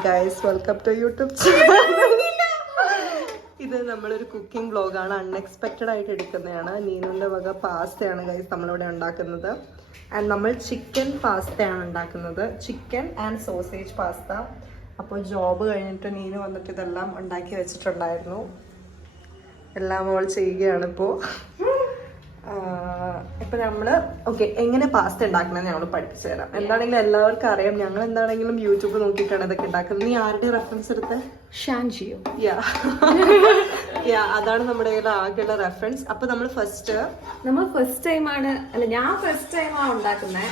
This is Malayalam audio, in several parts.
Guys, welcome to YouTube channel. ഇത് നമ്മളൊരു കുക്കിംഗ് വ്ലോഗാണ്. അൺഎക്സ്പെക്റ്റഡ് ആയിട്ട് എടുക്കുന്നതാണ്. നീനുവിൻ്റെ വക പാസ്തയാണ് ഗൈസ് നമ്മളിവിടെ ഉണ്ടാക്കുന്നത്. ആൻഡ് നമ്മൾ ചിക്കൻ പാസ്തയാണ് ഉണ്ടാക്കുന്നത്. Chicken and sausage pasta. അപ്പോൾ ജോബ് കഴിഞ്ഞിട്ട് നീനു വന്നിട്ട് ഇതെല്ലാം ഉണ്ടാക്കി വെച്ചിട്ടുണ്ടായിരുന്നു. എല്ലാം അവൾ ചെയ്യുകയാണിപ്പോൾ. ഇപ്പം നമ്മൾ ഓക്കെ എങ്ങനെ പാസ്ത ഉണ്ടാക്കണമെന്ന് ഞങ്ങൾ പഠിപ്പിച്ചു തരാം. എന്താണെങ്കിലും എല്ലാവർക്കും അറിയാം, ഞങ്ങൾ എന്താണെങ്കിലും യൂട്യൂബ് നോക്കിയിട്ടാണ് ഇതൊക്കെ ഉണ്ടാക്കുന്നത്. നീ ആരുടെ റെഫറൻസ് എടുത്ത്? ഷാൻജിയോ. അതാണ് നമ്മുടെ കയ്യിൽ ആകെയുള്ള റെഫറൻസ്. അപ്പൊ നമ്മൾ ഫസ്റ്റ് ടൈമാണ്, അല്ല ഞാൻ ഫസ്റ്റ് ടൈമാണ് ഉണ്ടാക്കുന്നത്.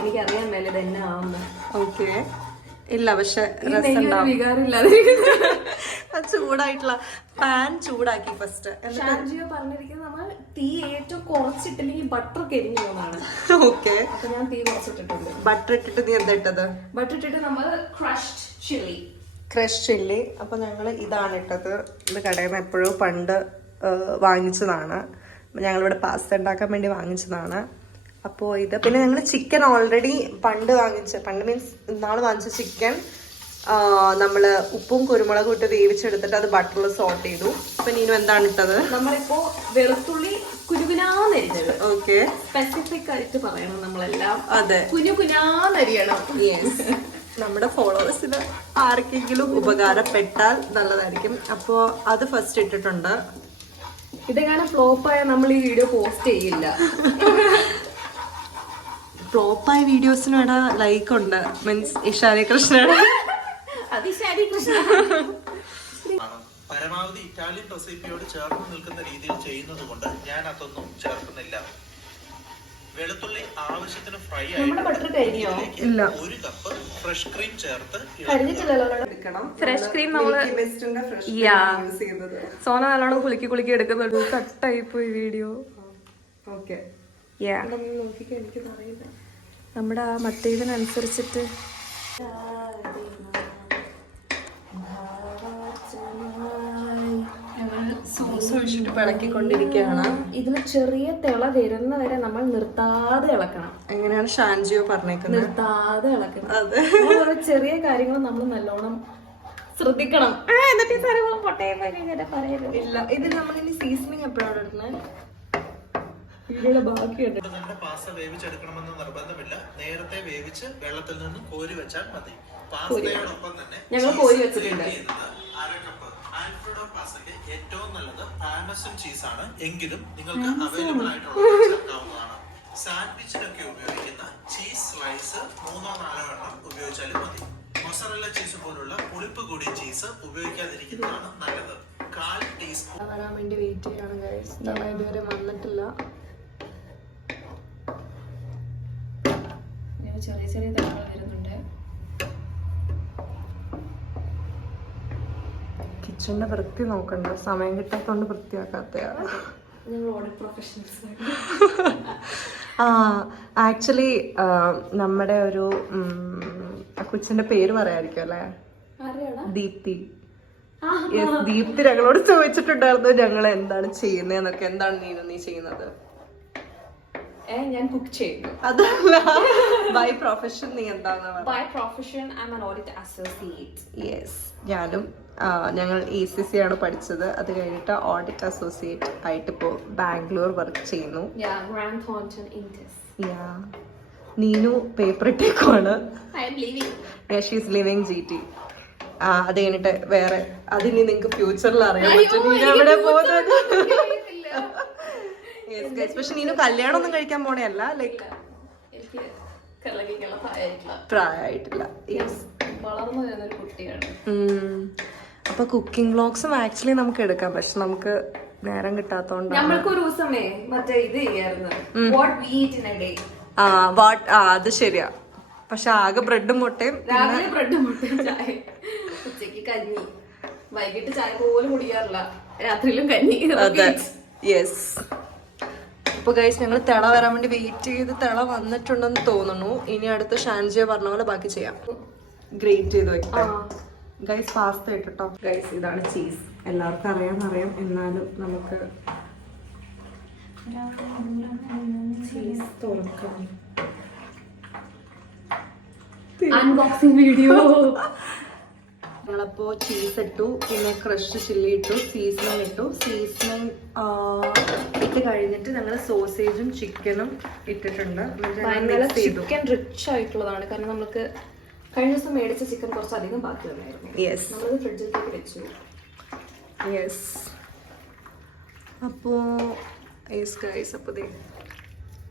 എനിക്കറിയാൻ മേലെ ഇത് എന്നെ ആവുന്നു. ഓക്കെ ഇല്ല, പക്ഷെ ചൂടായിട്ടുള്ള പാൻ ചൂടാക്കി ഫസ്റ്റ്. ഷാൻജിയോ പറഞ്ഞിരിക്കുന്നത് നമ്മൾ തീ ഏറ്റവും കുറച്ചിട്ടില്ലെങ്കിൽ ബട്ടർ കരിഞ്ഞു പോകുന്നതാണ്. ഓക്കെ, അപ്പൊ ഞാൻ തീ കുറച്ചിട്ടിട്ടുണ്ട്. ബട്ടർ ഇട്ടിട്ട് നീ എന്താ ഇട്ടത്? ബട്ടർ ഇട്ടിട്ട് നമ്മൾ ക്രഷ് ചില്ലി. അപ്പൊ ഞങ്ങൾ ഇതാണ് ഇട്ടത്. ഇത് കടയിൽ നിന്ന് എപ്പോഴോ പണ്ട് വാങ്ങിച്ചതാണ്. ഞങ്ങളിവിടെ പാസ്ത ഉണ്ടാക്കാൻ വേണ്ടി വാങ്ങിച്ചതാണ്. അപ്പോൾ ഇത് പിന്നെ ഞങ്ങൾ ചിക്കൻ ഓൾറെഡി പണ്ട് മീൻസ് ഇന്നാൾ വാങ്ങിച്ച ചിക്കൻ നമ്മൾ ഉപ്പും കുരുമുളകും ഇട്ട് വേവിച്ചെടുത്തിട്ട് അത് ബട്ടറിൽ സോട്ട് ചെയ്തു. അപ്പൊ നീനു എന്താണ് ഇട്ടത്? നമ്മളിപ്പോ വെളുത്തുള്ളി കുനുകുനാന്നരിഞ്ഞത്. ഓക്കെ, സ്പെസിഫിക് ആയിട്ട് പറയണം നമ്മളെല്ലാം. അതെ, കുനുകുനാന്നരിയണം. യെസ്, നമ്മുടെ ഫോളോവേഴ്സിന് ആർക്കെങ്കിലും ഉപകാരപ്പെട്ടാൽ നല്ലതായിരിക്കും. അപ്പോൾ അത് ഫസ്റ്റ് ഇട്ടിട്ടുണ്ട്. ഇതെങ്ങനെ ഫ്ലോപ്പായ നമ്മൾ ഈ വീഡിയോ പോസ്റ്റ് ചെയ്യില്ല. ഫ്ലോപ്പായ വീഡിയോസിനും ഇവിടെ ലൈക്ക് ഉണ്ട്. മീൻസ് ഇഷാരി കൃഷ്ണയുടെ പരമാവധി ഇറ്റാലിയൻ റെസിപ്പിയോട് ചേർന്ന് നിൽക്കുന്ന രീതിയിൽ ചെയ്യുന്നത് കൊണ്ട് ഞാൻ അതൊന്നും ചേർക്കുന്നില്ല. വെളുത്തുള്ളി ആവശ്യത്തിന് ഫ്രൈ ആയിട്ട് ഒരു കപ്പ് ഫ്രഷ് ക്രീം ചേർത്ത് ഫ്രഷ് ക്രീം സോന നല്ലോണം കുലുക്കി എടുക്കുന്നുണ്ട്. കട്ടായി പോയി വീഡിയോ. ഓക്കെ, നമ്മുടെ ആ മറ്റേ ഇതിനനുസരിച്ചിട്ട് സോസ് ഒഴിച്ചിട്ട് ഇളക്കിക്കൊണ്ടിരിക്കുകയാണ്. ഇതിന് ചെറിയ തിള വരുന്ന വരെ നമ്മൾ നിർത്താതെ ഇളക്കണം. എങ്ങനെയാണ് ഷാൻജിയോ പറഞ്ഞേക്കുന്നത്? നിർത്താതെ ഇളക്കണം. അതെ, ചെറിയ കാര്യങ്ങൾ നമ്മൾ നല്ലോണം ശ്രദ്ധിക്കണം. എന്നിട്ട് ഇല്ല, ഇതിൽ നമ്മൾ ഇനി സീസണിങ് എപ്പോഴാണ് ഇടുന്നത്? പാസ്ത വേവിച്ചെടുക്കണമെന്ന് നിർബന്ധമില്ല. നേരത്തെ വേവിച്ച് വെള്ളത്തിൽ നിന്ന് കോരി വെച്ചാൽ മതി. പാസ്തയോടൊപ്പം തന്നെ ഞങ്ങൾ കോരി വെച്ചിട്ടുണ്ട്. അരക്കപ്പ് ആൽഫ്രെഡോ പാസ്തയ്ക്ക് ഏറ്റവും നല്ലത് പാർമസൻ ചീസ് ആണ്. എങ്കിലും നിങ്ങൾക്ക് അവൈലബിൾ ആയിട്ടുള്ളത് ചേർക്കാവുന്നതാണ്. സാൻഡ്വിച്ചിനൊക്കെ ഉപയോഗിക്കുന്ന ചീസ് സ്ലൈസ് 3-4 എണ്ണം ഉപയോഗിച്ചാലും മതി. മൊസറല്ല ചീസ് പോലുള്ള പുളിപ്പ് കൂടിയ ചീസ് ഉപയോഗിക്കാതിരിക്കുന്നതാണ് നല്ലത്. 1/4 ടീസ്പൂൺ വരാൻ വേണ്ടി വെയിറ്റ് ചെയ്യാണ് ഗൈസ്. ഇതുവരെ വന്നിട്ടില്ല. ചെറിയ ചെറിയ തലങ്ങൾ വരുന്നുണ്ട്. കിച്ചണിന്റെ വൃത്തി നോക്കണ്ട, സമയം കിട്ടാത്തോണ്ട് വൃത്തിയാക്കാത്തയാണ്. ആക്ച്വലി നമ്മുടെ ഒരു കൊച്ചിന്റെ പേര് പറയായിരിക്കും അല്ലേ? ദീപ്തി. ദീപ്തി ഞങ്ങളോട് ചോദിച്ചിട്ടുണ്ടായിരുന്നു ഞങ്ങൾ എന്താണ് ചെയ്യുന്നതെന്നൊക്കെ. എന്താണ് നീ ചെയ്യുന്നത്? ഞാൻ കുക്ക് ചെയ്യുന്നു. അതല്ല, ബൈ പ്രൊഫഷൻ നീ എന്താണ്? By profession I am an audit associate. Yes, ഞാനും ഞങ്ങൾ ECC ആണ് പഠിച്ചത്. അത് കഴിഞ്ഞിട്ട് ഓഡിറ്റ് അസോസിയേറ്റ് ആയിട്ട് ഇപ്പോൾ ബാംഗ്ലൂർ വർക്ക് ചെയ്യുന്നു. നീനു പേപ്പർ ഇട്ടേക്കുവാണ്. She's living GT. അത് കഴിഞ്ഞിട്ട് വേറെ അതിനി നിങ്ങൾക്ക് ഫ്യൂച്ചറിൽ അറിയാൻ പറ്റും നീ എവിടെ പോകുന്നത്. പക്ഷെ നീനു കല്യാണം ഒന്നും കഴിക്കാൻ പോണേയല്ല, ലൈക്ക് പ്രായമായിട്ടില്ല. അപ്പൊ കുക്കിംഗ് വ്ലോഗ്സും ആക്ച്വലി നമുക്ക് എടുക്കാം, പക്ഷെ നമുക്ക് നേരം കിട്ടാത്തോണ്ടാണ്. അത് ശരിയാ. പക്ഷെ ആകെ ബ്രെഡും മുട്ടയും, ഉച്ചക്ക് കഞ്ഞി, വൈകിട്ട് ചായ പോലും കുടിക്കാറില്ല, രാത്രിയിലും കഞ്ഞി. അതെ, യെസ്. അപ്പൊ ഗൈസ് ഞങ്ങൾ തിള വരാൻ വേണ്ടി വെയിറ്റ് ചെയ്ത് തിള വന്നിട്ടുണ്ടെന്ന് തോന്നുന്നു. ഇനി അടുത്ത് ഷാൻജിയ പറഞ്ഞ പോലെ ബാക്കി ചെയ്യാം. ഗ്രേറ്റ് ചെയ്ത് വെക്കാം ഗൈസ്. പാസ്ത ഇട്ടോ ഗൈസ്. ഇതാണ് ചീസ്. എല്ലാവർക്കും അറിയാം, എന്നാലും നമുക്ക് ചീസ് തുറക്കാം. Unboxing video. ഞങ്ങളപ്പോൾ ചീസ് ഇട്ടു, പിന്നെ ക്രഷ് ചില്ലി ഇട്ടു, സീസണിങ് ഇട്ടു. സീസണിങ് ഇട്ട് കഴിഞ്ഞിട്ട് ഞങ്ങൾ സോസേജും ചിക്കനും ഇട്ടിട്ടുണ്ട്. ചിക്കൻ റിച്ച് ആയിട്ടുള്ളതാണ്, കാരണം നമുക്ക് കഴിഞ്ഞ ദിവസം മേടിച്ച ചിക്കൻ കുറച്ചധികം ബാക്കി വന്നായിരുന്നു. യെസ്, നമ്മളത് ഫ്രിഡ്ജിലേക്ക് വെച്ചു. യെസ്. അപ്പോൾ അപ്പോൾ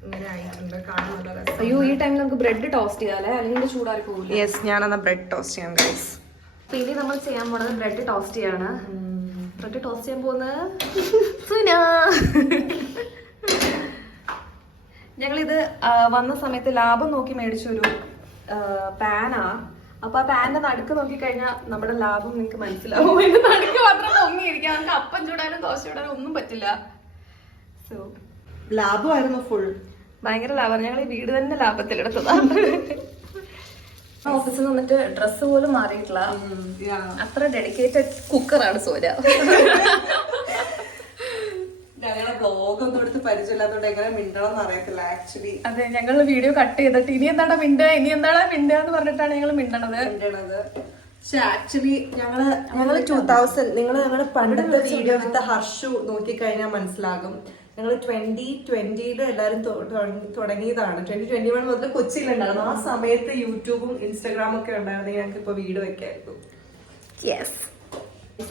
ഇങ്ങനെ ആയിട്ടുണ്ട്, കാണാൻ നല്ല രസം. അയ്യോ, ഈ ടൈമിൽ നമുക്ക് ബ്രെഡ് ടോസ്റ്റ് ചെയ്യാല്ലേ, അല്ലെങ്കിൽ ചൂടാറി പോകില്ല. യെസ്, ഞാനെന്നാ ബ്രെഡ് ടോസ്റ്റ് ചെയ്യാം ഗൈസ്. അപ്പൊ ഇനി നമ്മൾ ചെയ്യാൻ പോണത് ബ്രെഡ് ടോസ്റ്റ് ചെയ്യാണ്. ബ്രെഡ് ടോസ്റ്റ് ചെയ്യാൻ പോകുന്നത് ഞങ്ങളിത് വന്ന സമയത്ത് ലാഭം നോക്കി മേടിച്ചൊരു പാനാ. അപ്പൊ ആ പാനിന്റെ നടുക്ക് നോക്കിക്കഴിഞ്ഞാൽ നമ്മുടെ ലാഭം നിങ്ങൾക്ക് മനസ്സിലാവും. അതിന്റെ നടുക്ക് മാത്രം പൊങ്ങിയിരിക്കാം, നമുക്ക് അപ്പം ചൂടാനും ദോശ ചൂടാനും ഒന്നും പറ്റില്ല. സോ ലാഭമായിരുന്നു ഫുൾ, ഭയങ്കര ലാഭം. ഞങ്ങൾ ഈ വീട് തന്നെ ലാഭത്തിലെടുത്തതാണ്. ഓഫീസിൽ നിന്നിട്ട് ഡ്രസ്സ് പോലും മാറിയിട്ടില്ല, അത്ര ഡെഡിക്കേറ്റഡ് കുക്കറാണ് സോന. ഞങ്ങളെ ബ്ലോഗൊന്നും എടുത്ത് പരിചയമില്ലാത്തോണ്ട് എങ്ങനെ മിണ്ടണം അറിയത്തില്ല ആക്ച്വലി. അതെ, ഞങ്ങൾ വീഡിയോ കട്ട് ചെയ്തിട്ട് ഇനി എന്താണ് മിണ്ടുക എന്ന് പറഞ്ഞിട്ടാണ് ഞങ്ങൾ മിണ്ടണത്. പക്ഷെ ആക്ച്വലി ഞങ്ങള് 2000 ഞങ്ങളുടെ പണ്ടത്തെ വീഡിയോ വിത്ത് ഹർഷു നോക്കിക്കഴിഞ്ഞാൽ മനസ്സിലാകും. ഞങ്ങൾ 2020 എല്ലാവരും തുടങ്ങിയതാണ്. 2021 മുതൽ കൊച്ചിയിലുണ്ടായിരുന്നു. ആ സമയത്ത് യൂട്യൂബും ഇൻസ്റ്റാഗ്രാമും ഒക്കെ ഉണ്ടായിരുന്നെങ്കിൽ ഞങ്ങൾക്ക് ഇപ്പൊ വീട് വെക്കായിരുന്നു. യെസ്.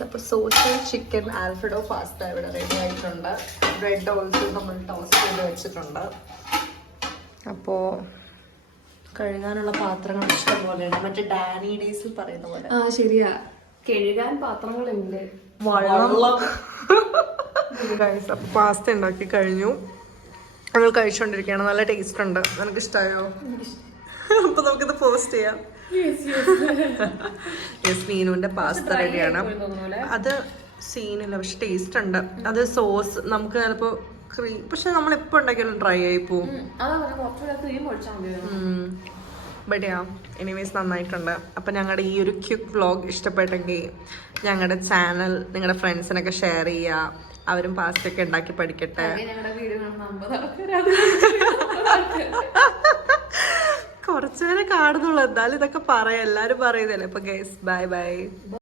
അപ്പോൾ സോസ് ചിക്കൻ ആൽഫ്രെഡോ പാസ്ത ഇവിടെ റെഡി ആയിട്ടുണ്ട്. ബ്രെഡ് ഓൾസോ നമ്മൾ ടോസ്റ്റ് ചെയ്ത് വെച്ചിട്ടുണ്ട്. അപ്പോൾ കഴുകാനുള്ള പാത്രങ്ങൾ ഇഷ്ടം പോലെയുണ്ട്, മറ്റേ ഡാനി ഡേയ്സിൽ പറയുന്ന പോലെ. ആ ശരിയാ, കഴുകാൻ പാത്രങ്ങളുണ്ട്. വെള്ളം. പാസ്ത ഉണ്ടാക്കി കഴിഞ്ഞു, നമ്മൾ കഴിച്ചുകൊണ്ടിരിക്കുകയാണ്. നല്ല ടേസ്റ്റ് ഉണ്ട്. നിനക്ക് ഇഷ്ടമായോ? അപ്പൊ നമുക്കിത് പോസ്റ്റ് ചെയ്യാം. മീനുവിന്റെ പാസ്ത റെഡിയാണ്. അത് സീനില്ല, പക്ഷെ ടേസ്റ്റ് ഉണ്ട്. അത് സോസ് നമുക്ക് ചിലപ്പോ ക്രീം, പക്ഷെ നമ്മൾ എപ്പോ ഉണ്ടാക്കിയാലും ഡ്രൈ ആയി പോവും. ബട്ട് എനിവേസ് നന്നായിട്ടുണ്ട്. അപ്പൊ ഞങ്ങളുടെ ഈ ഒരു ക്വിക്ക് വ്ലോഗ് ഇഷ്ടപ്പെട്ടെങ്കിൽ ഞങ്ങളുടെ ചാനൽ നിങ്ങളുടെ ഫ്രണ്ട്സിനൊക്കെ ഷെയർ ചെയ്യുക. അവരും പാസ്ത ഒക്കെ ഉണ്ടാക്കി പഠിക്കട്ടെ. കുറച്ചുപേരെ കാണുന്നുള്ളൂ, എന്നാലും ഇതൊക്കെ പറയാം, എല്ലാരും പറയുന്നല്ലേ. അപ്പൊ ഗൈസ്, ബൈ ബൈ.